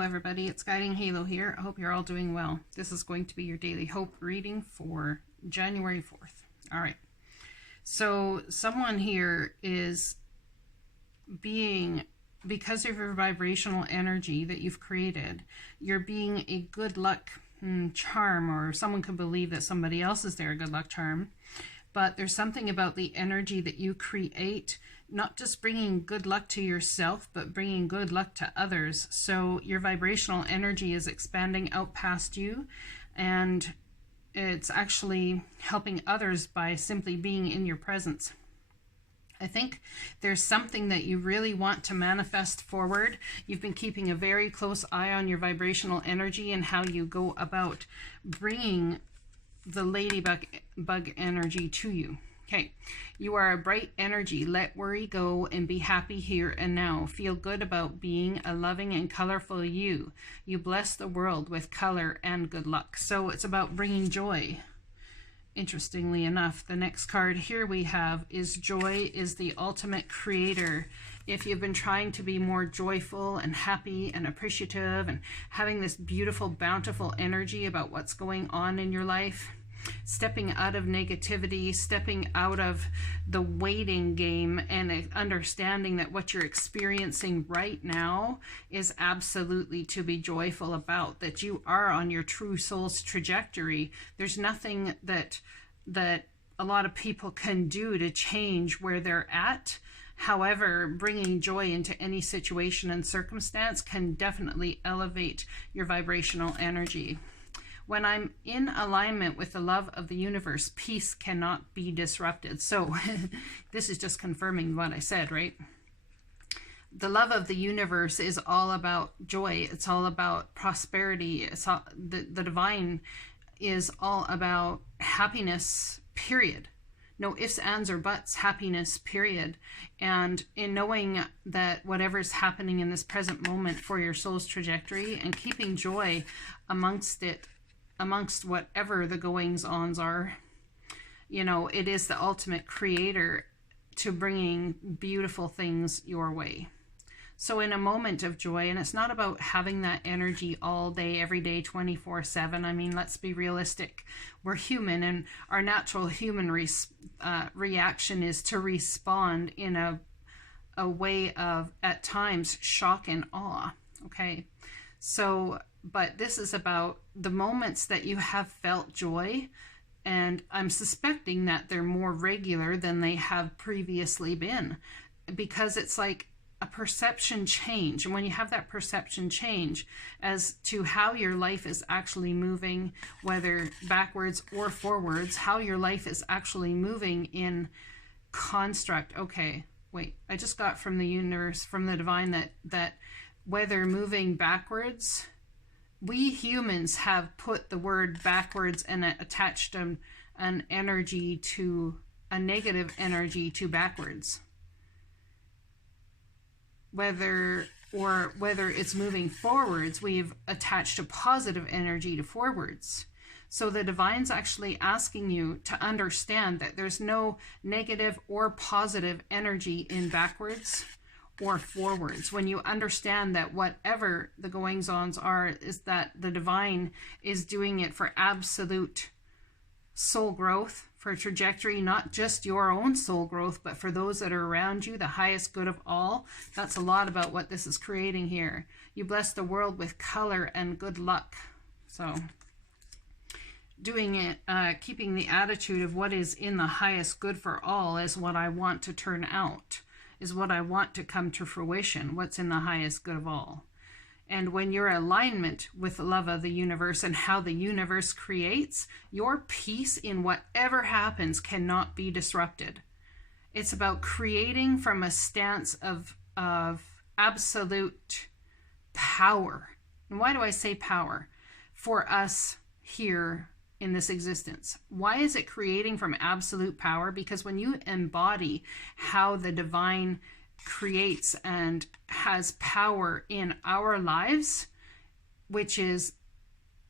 Hello everybody, it's Guiding Halo here. I hope you're all doing well. This is going to be your daily hope reading for January 4th. Alright, so someone here is because of your vibrational energy that you've created, you're being a good luck charm, or someone could believe that somebody else is their good luck charm. But there's something about the energy that you create, not just bringing good luck to yourself, but bringing good luck to others. So your vibrational energy is expanding out past you, and it's actually helping others by simply being in your presence. I think there's something that you really want to manifest forward. You've been keeping a very close eye on your vibrational energy and how you go about bringing the ladybug energy to you. Okay, you are a bright energy. Let worry go and be happy here and now. Feel good about being a loving and colorful you. You bless the world with color and good luck. So it's about bringing joy. Interestingly enough, the next card here we have is joy is the ultimate creator. If you've been trying to be more joyful and happy and appreciative and having this beautiful, bountiful energy about what's going on in your life, stepping out of negativity, stepping out of the waiting game, and understanding that what you're experiencing right now is absolutely to be joyful about, that you are on your true soul's trajectory. There's nothing that a lot of people can do to change where they're at. However, bringing joy into any situation and circumstance can definitely elevate your vibrational energy. When I'm in alignment with the love of the universe, peace cannot be disrupted. So this is just confirming what I said, right? The love of the universe is all about joy. It's all about prosperity. It's all, the divine is all about happiness, period. No ifs, ands, or buts, happiness, period. And in knowing that whatever's happening in this present moment for your soul's trajectory and keeping joy amongst it, amongst whatever the goings-ons are, you know, it is the ultimate creator to bringing beautiful things your way. So in a moment of joy, and it's not about having that energy all day, every day, 24/7. I mean, let's be realistic. We're human, and our natural human reaction is to respond in a way of, at times, shock and awe, okay? So, but this is about the moments that you have felt joy, and I'm suspecting that they're more regular than they have previously been, because it's like a perception change. And when you have that perception change as to how your life is actually moving, whether backwards or forwards, how your life is actually moving in construct. Okay, wait, I just got from the universe, from the divine, that whether moving backwards, we humans have put the word backwards and attached an energy to a negative energy to backwards. Whether it's moving forwards, we've attached a positive energy to forwards. So the divine's actually asking you to understand that there's no negative or positive energy in backwards or forwards. When you understand that whatever the goings-ons are, is that the divine is doing it for absolute soul growth, for trajectory, not just your own soul growth, but for those that are around you, the highest good of all. That's a lot about what this is creating here. You bless the world with color and good luck. So doing it, keeping the attitude of what is in the highest good for all is what I want to turn out, is what I want to come to fruition, what's in the highest good of all. And when you're in alignment with the love of the universe and how the universe creates, your peace in whatever happens cannot be disrupted. It's about creating from a stance of absolute power. And why do I say power? For us here in this existence. Why is it creating from absolute power? Because when you embody how the divine creates and has power in our lives, which is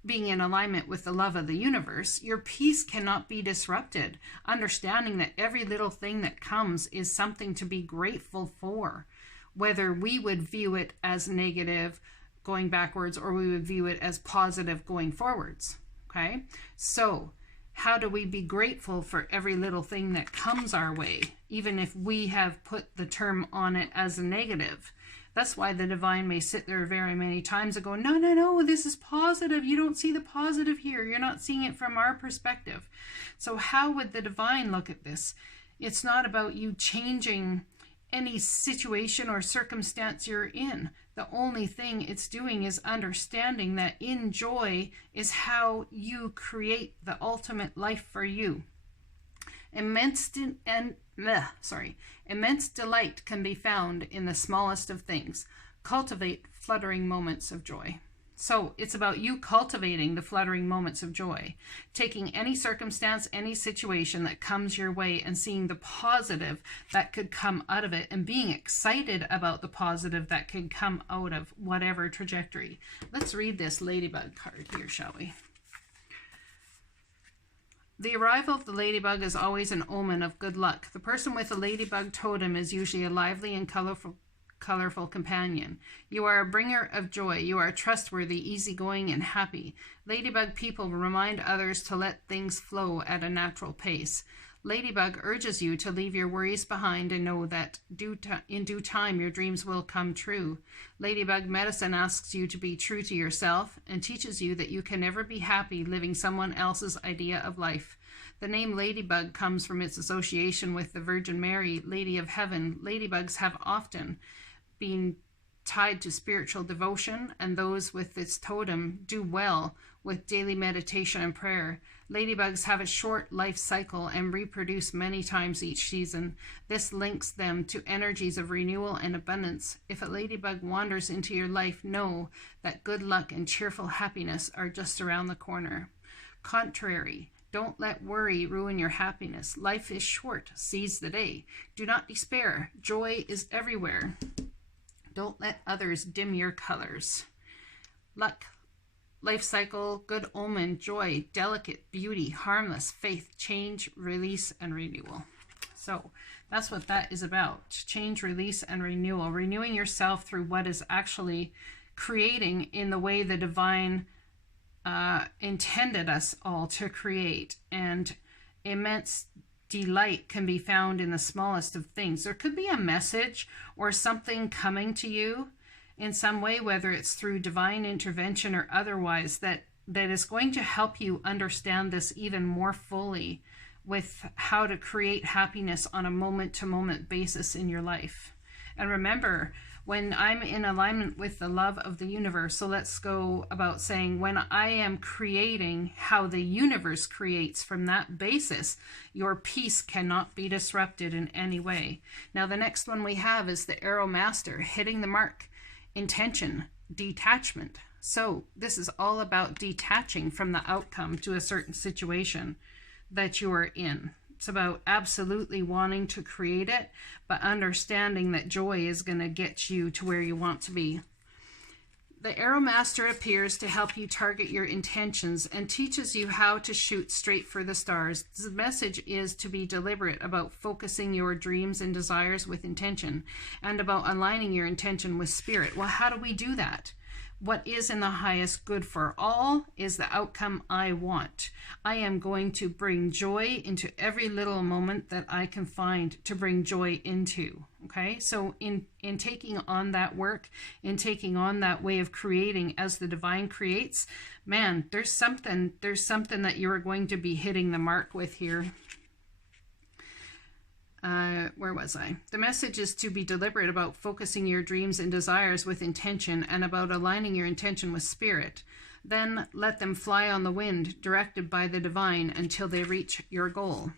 being in alignment with the love of the universe, your peace cannot be disrupted. Understanding that every little thing that comes is something to be grateful for. Whether we would view it as negative, going backwards, or we would view it as positive going forwards. Okay, so how do we be grateful for every little thing that comes our way, even if we have put the term on it as a negative? That's why the divine may sit there very many times and go, no, no, no, this is positive. You don't see the positive here. You're not seeing it from our perspective. So how would the divine look at this? It's not about you changing any situation or circumstance you're in. The only thing it's doing is understanding that in joy is how you create the ultimate life for you. Immense delight can be found in the smallest of things. Cultivate fluttering moments of joy. So it's about you cultivating the fluttering moments of joy, taking any circumstance, any situation that comes your way and seeing the positive that could come out of it and being excited about the positive that could come out of whatever trajectory. Let's read this ladybug card here, shall we? The arrival of the ladybug is always an omen of good luck. The person with a ladybug totem is usually a lively and colorful companion. You are a bringer of joy. You are trustworthy, easygoing, and happy. Ladybug people remind others to let things flow at a natural pace. Ladybug urges you to leave your worries behind and know that in due time your dreams will come true. Ladybug medicine asks you to be true to yourself and teaches you that you can never be happy living someone else's idea of life. The name Ladybug comes from its association with the Virgin Mary, Lady of Heaven. Ladybugs have often been tied to spiritual devotion, and those with its totem do well with daily meditation and prayer. Ladybugs have a short life cycle and reproduce many times each season. This links them to energies of renewal and abundance. If a ladybug wanders into your life, know that good luck and cheerful happiness are just around the corner. Contrary, don't let worry ruin your happiness. Life is short. Seize the day. Do not despair. Joy is everywhere. Don't let others dim your colors. Luck, life cycle, good omen, joy, delicate, beauty, harmless, faith, change, release, and renewal. So that's what that is about. Change, release, and renewal. Renewing yourself through what is actually creating in the way the divine intended us all to create. And immense delight can be found in the smallest of things. There could be a message or something coming to you in some way, whether it's through divine intervention or otherwise, that is going to help you understand this even more fully with how to create happiness on a moment-to-moment basis in your life. And remember, when I'm in alignment with the love of the universe, so let's go about saying when I am creating how the universe creates from that basis, your peace cannot be disrupted in any way. Now, the next one we have is the Arrow Master, hitting the mark, intention, detachment. So this is all about detaching from the outcome to a certain situation that you are in. It's about absolutely wanting to create it, but understanding that joy is going to get you to where you want to be. The Arrow Master appears to help you target your intentions and teaches you how to shoot straight for the stars. The message is to be deliberate about focusing your dreams and desires with intention and about aligning your intention with spirit. Well, how do we do that? What is in the highest good for all is the outcome I want. I am going to bring joy into every little moment that I can find to bring joy into. Okay, so in taking on that work, in taking on that way of creating as the divine creates, man, there's something that you are going to be hitting the mark with here. Where was I? The message is to be deliberate about focusing your dreams and desires with intention and about aligning your intention with spirit. Then let them fly on the wind, directed by the divine until they reach your goal.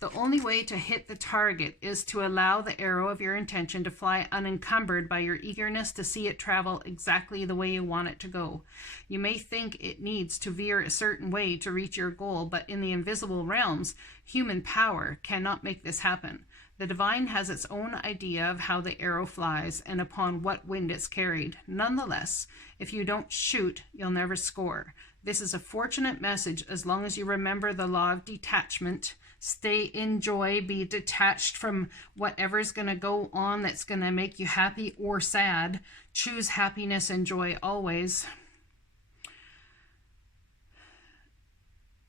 The only way to hit the target is to allow the arrow of your intention to fly unencumbered by your eagerness to see it travel exactly the way you want it to go. You may think it needs to veer a certain way to reach your goal, but in the invisible realms, human power cannot make this happen. The divine has its own idea of how the arrow flies and upon what wind it's carried. Nonetheless, if you don't shoot, you'll never score. This is a fortunate message as long as you remember the law of detachment, Stay in joy. Be detached from whatever's going to go on that's going to make you happy or sad. Choose happiness and joy always.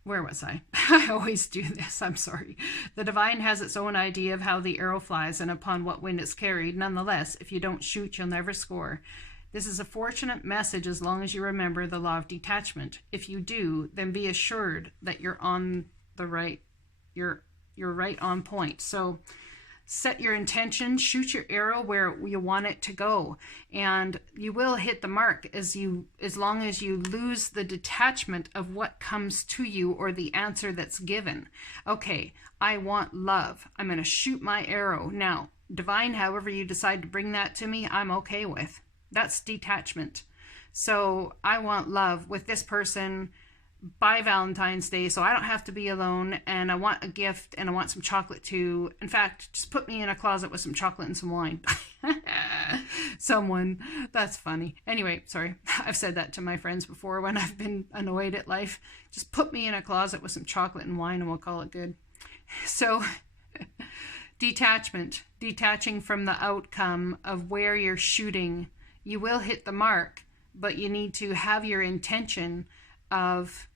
Where was I? I always do this. I'm sorry. The divine has its own idea of how the arrow flies and upon what wind it's carried. Nonetheless, if you don't shoot, you'll never score. This is a fortunate message as long as you remember the law of detachment. If you do, then be assured that you're on the right, you're right on point. So set your intention, shoot your arrow where you want it to go, and you will hit the mark as long as you lose the detachment of what comes to you or the answer that's given. Okay, I want love. I'm going to shoot my arrow. Now, divine, however you decide to bring that to me, I'm okay with. That's detachment. So I want love with this person by Valentine's Day, so I don't have to be alone, and I want a gift, and I want some chocolate too. In fact, just put me in a closet with some chocolate and some wine. Someone, that's funny. Anyway, sorry, I've said that to my friends before when I've been annoyed at life. Just put me in a closet with some chocolate and wine and we'll call it good. So detachment, detaching from the outcome of where you're shooting. You will hit the mark, but you need to have your intention of,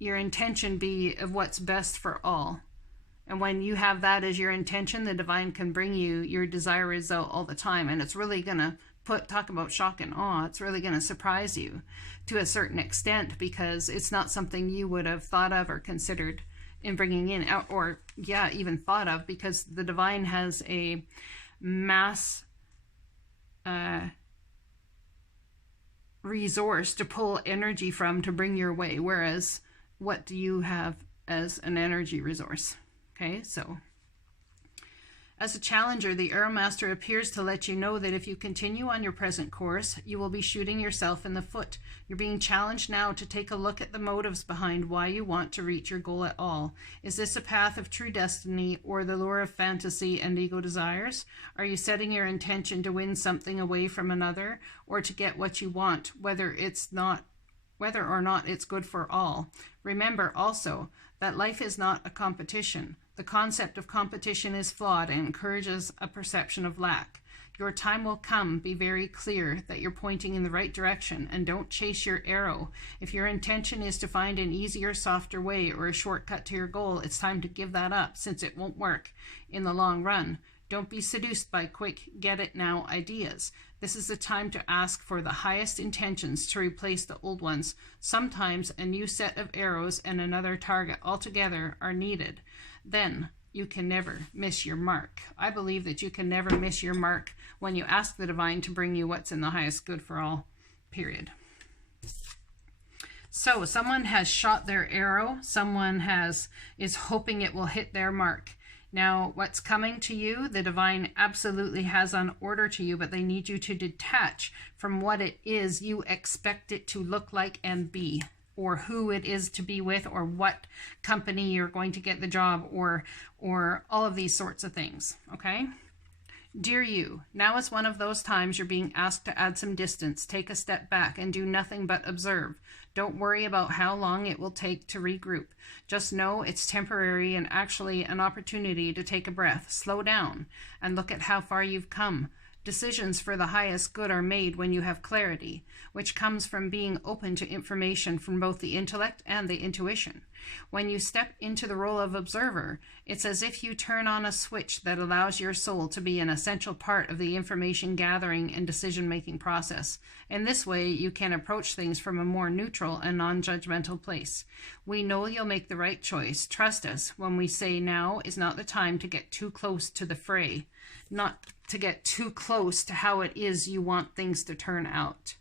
your intention be of what's best for all. And when you have that as your intention, the divine can bring you your desired result all the time. And it's really going to talk about shock and awe. It's really going to surprise you to a certain extent, because it's not something you would have thought of or considered in bringing in, or even thought of, because the divine has a mass resource to pull energy from to bring your way, whereas what do you have as an energy resource? Okay, so as a challenger, the Arrow Master appears to let you know that if you continue on your present course, you will be shooting yourself in the foot. You're being challenged now to take a look at the motives behind why you want to reach your goal at all. Is this a path of true destiny or the lure of fantasy and ego desires? Are you setting your intention to win something away from another, or to get what you want, whether or not it's good for all? Remember also that life is not a competition. The concept of competition is flawed and encourages a perception of lack. Your time will come. Be very clear that you're pointing in the right direction, and don't chase your arrow. If your intention is to find an easier, softer way or a shortcut to your goal, it's time to give that up, since it won't work in the long run. Don't be seduced by quick get-it-now ideas. This is the time to ask for the highest intentions to replace the old ones. Sometimes a new set of arrows and another target altogether are needed. Then you can never miss your mark. I believe that you can never miss your mark when you ask the divine to bring you what's in the highest good for all, period. So someone has shot their arrow. Someone is hoping it will hit their mark. Now, what's coming to you, the divine absolutely has on order to you, but they need you to detach from what it is you expect it to look like and be, or who it is to be with, or what company you're going to get the job, or all of these sorts of things, okay? Dear you, now is one of those times you're being asked to add some distance, take a step back, and do nothing but observe. Don't worry about how long it will take to regroup. Just know it's temporary and actually an opportunity to take a breath, slow down, and look at how far you've come. Decisions for the highest good are made when you have clarity, which comes from being open to information from both the intellect and the intuition. When you step into the role of observer, it's as if you turn on a switch that allows your soul to be an essential part of the information gathering and decision-making process. In this way, you can approach things from a more neutral and non-judgmental place. We know you'll make the right choice. Trust us when we say now is not the time to get too close to the fray, not to get too close to how it is you want things to turn out.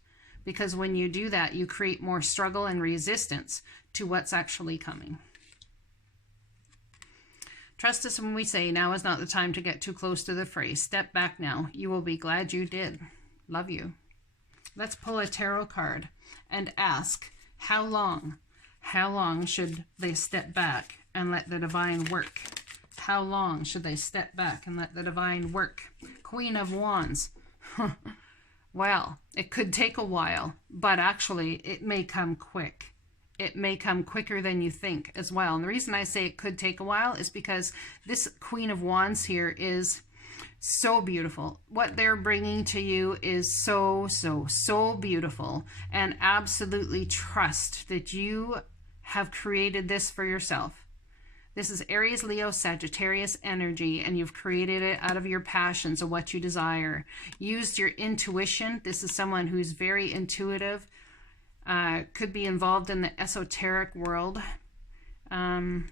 Because when you do that, you create more struggle and resistance to what's actually coming. Trust us when we say now is not the time to get too close to the fray. Step back now. You will be glad you did. Love you. Let's pull a tarot card and ask, how long? How long should they step back and let the divine work? How long should they step back and let the divine work? Queen of Wands. Well, it could take a while, but actually it may come quick. it may come quicker than you think as well. And the reason I say it could take a while is because this Queen of Wands here is so beautiful. What they're bringing to you is so beautiful. And absolutely trust that you have created this for yourself. This is Aries, Leo, Sagittarius energy, and you've created it out of your passions of what you desire. Used your intuition. This is someone who's very intuitive, could be involved in the esoteric world. And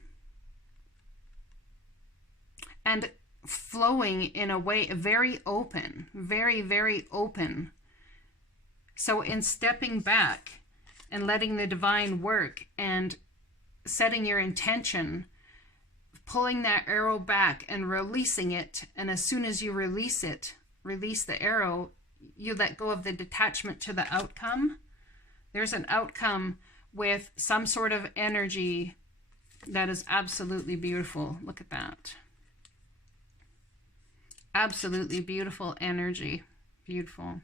flowing in a way very open, very open. So in stepping back and letting the divine work and setting your intention, pulling that arrow back and releasing it, and as soon as you release it, release the arrow, you let go of the detachment to the outcome. There's an outcome with some sort of energy that is absolutely beautiful. Look at that. Absolutely beautiful energy. Beautiful.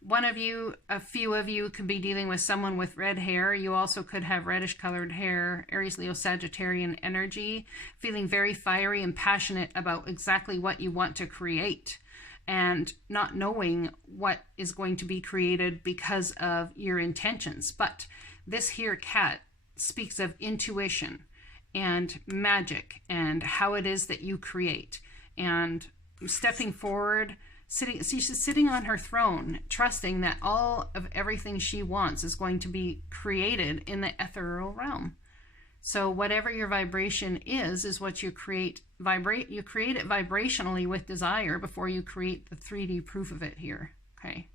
One of you, a few of you could be dealing with someone with red hair. You also could have reddish colored hair, Aries, Leo, Sagittarian energy, feeling very fiery and passionate about exactly what you want to create and not knowing what is going to be created because of your intentions. But this here cat speaks of intuition and magic and how it is that you create. And stepping forward, she's sitting on her throne, trusting that all of everything she wants is going to be created in the ethereal realm. So whatever your vibration is what you create. You create it vibrationally with desire before you create the 3D proof of it here. Okay.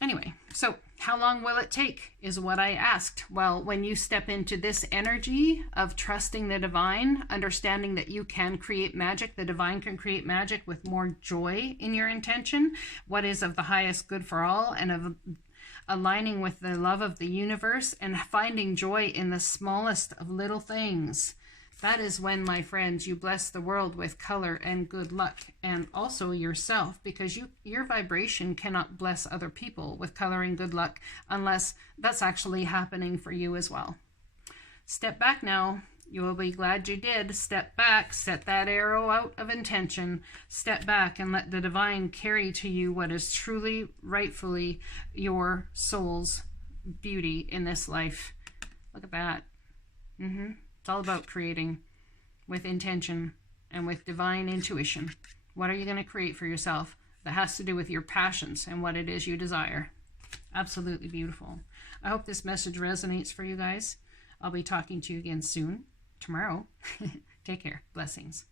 Anyway, so how long will it take is what I asked. Well, when you step into this energy of trusting the divine, understanding that you can create magic, the divine can create magic with more joy in your intention, what is of the highest good for all, and of aligning with the love of the universe and finding joy in the smallest of little things. That is when, my friends, you bless the world with color and good luck, and also yourself, because your vibration cannot bless other people with color and good luck unless that's actually happening for you as well. Step back now. You will be glad you did. Step back, set that arrow out of intention. Step back and let the divine carry to you what is truly, rightfully your soul's beauty in this life. Look at that. It's all about creating with intention and with divine intuition. What are you going to create for yourself that has to do with your passions and what it is you desire? Absolutely beautiful. I hope this message resonates for you guys. I'll be talking to you again soon, tomorrow. Take care. Blessings.